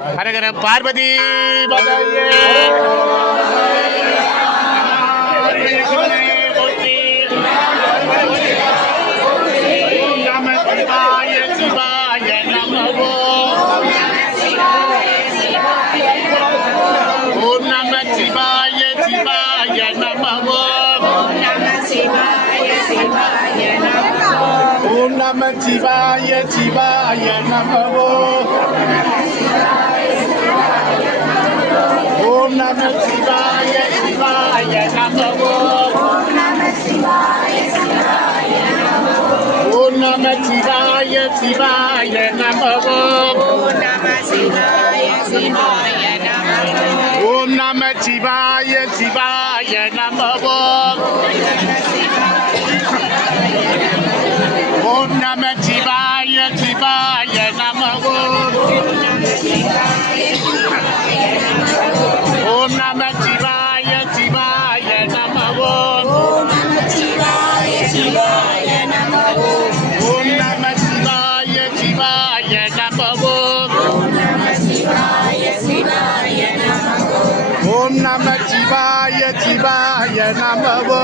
ஹரஹர பார்வதி பதையே நம சிவாய சிவாய நமோ ஓம் நம சிவாய சிவாய நமோ ஓம் நம சிவாய சிவாய நமோ ஓம் நம சிவாய சிவாய நமோ ஓம் நம சிவாய சிவாய நமோ ஓம் நம சிவாய சிவாய நமோ ஓம் நம சிவாய சிவாய நமோ ஓம் நம சிவாய சிவாய நமோ ஓம் நம சிவாய சிவாய நமோ ஓம் நம சிவாய சிவாய நமோ ஓம் நம சிவாய சிவாய நமோ